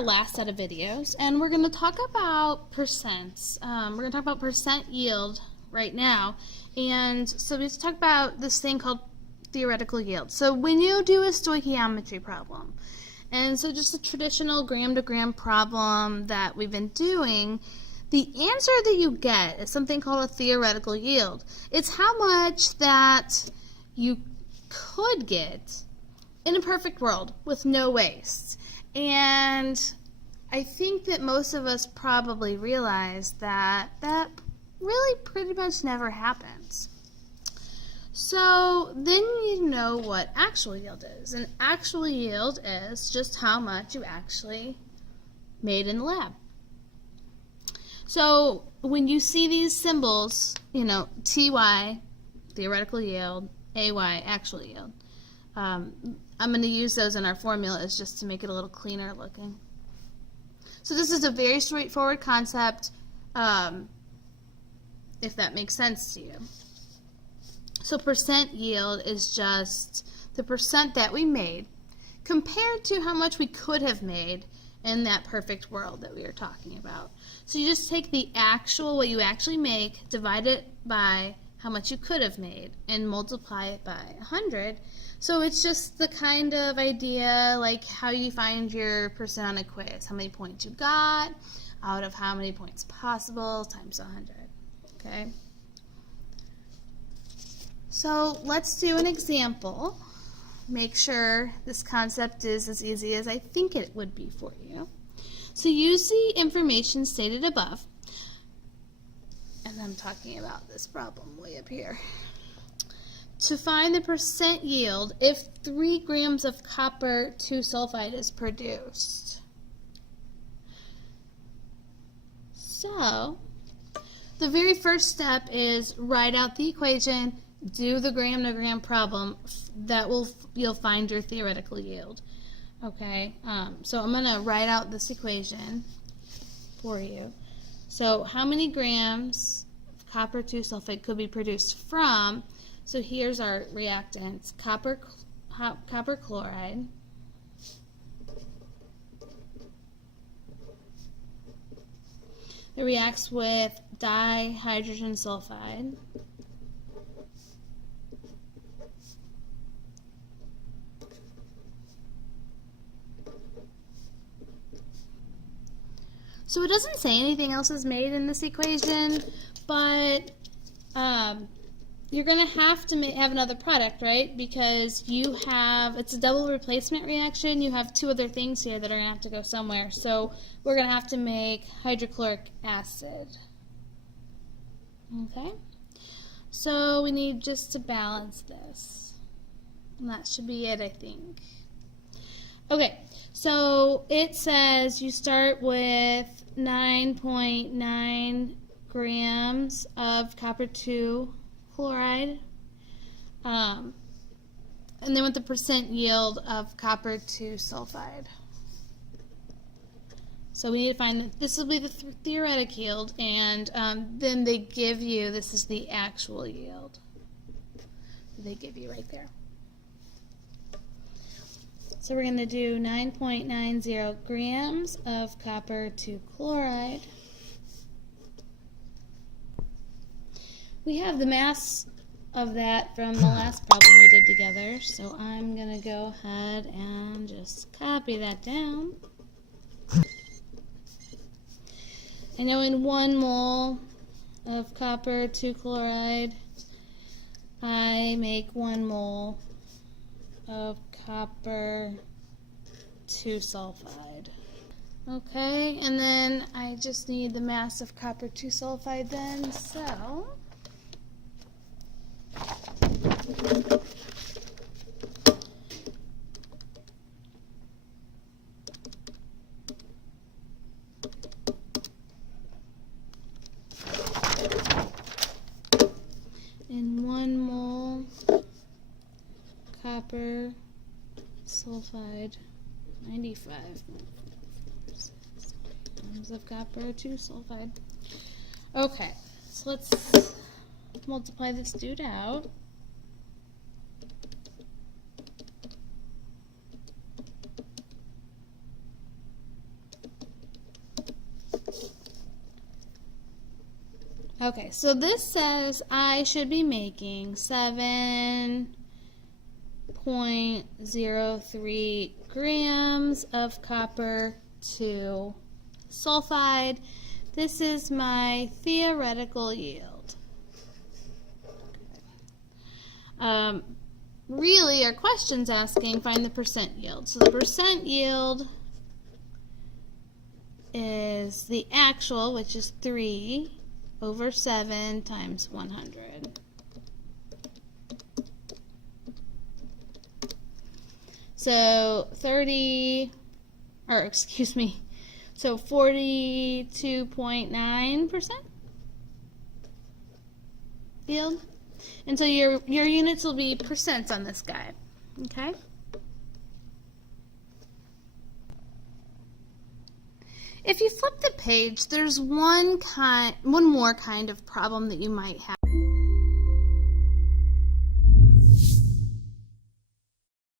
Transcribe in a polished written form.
our last set of videos, and we're going to talk about percents. We're going to talk about percent yield right now. And so we have to talk about this thing called theoretical yield. So when you do a stoichiometry problem, and so just a traditional gram-to-gram problem that we've been doing, the answer that you get is something called a theoretical yield. It's how much that you could get in a perfect world with no waste. And I think that most of us probably realize that that really pretty much never happens. So then you know what actual yield is. And actual yield is just how much you actually made in the lab. So when you see these symbols, you know, TY, theoretical yield, AY, actual yield, I'm going to use those in our formulas just to make it a little cleaner looking. So this is a very straightforward concept, if that makes sense to you. So percent yield is just the percent that we made compared to how much we could have made in that perfect world that we were talking about. So you just take the actual, what you actually make, divide it by how much you could have made, and multiply it by 100. So it's just the kind of idea like how you find your percent on a quiz. How many points you got out of how many points possible times 100. Okay? So let's do an example. Make sure this concept is as easy as I think it would be for you. So use the information stated above. And I'm talking about this problem way up here. To find the percent yield if 3 grams of copper 2 sulfide is produced. So, the very first step is write out the equation, do the gram-to-gram problem. You'll find your theoretical yield. Okay, so I'm going to write out this equation for you. So how many grams of copper 2 sulfide could be produced from, so here's our reactants, copper chloride, it reacts with dihydrogen sulfide, so it doesn't say anything else is made in this equation, but you're going to have another product, right? Because it's a double replacement reaction. You have 2 other things here that are going to have to go somewhere. So we're going to have to make hydrochloric acid. Okay? So we need just to balance this. And that should be it, I think. Okay, so it says you start with 9.9 grams of copper 2 chloride, and then with the percent yield of copper 2 sulfide. So we need to find this will be the theoretic yield, and then they give you, this is the actual yield. They give you right there. So we're going to do 9.90 grams of copper 2 chloride. We have the mass of that from the last problem we did together, so I'm going to go ahead and just copy that down. I know in 1 mole of copper 2 chloride, I make 1 mole of copper 2 sulfide. Okay, and then I just need the mass of copper 2 sulfide then, so in 1 mole copper sulfide, 95 grams of copper 2 sulfide. Okay, so let's multiply this dude out. Okay, so this says I should be making 7.03 grams of copper 2 sulfide. This is my theoretical yield. Really, our question's asking find the percent yield. So the percent yield is the actual, which is 3 over 7 times 100. So 42.9% yield. And so your units will be percents on this guy. Okay? If you flip the page, there's one more kind of problem that you might have.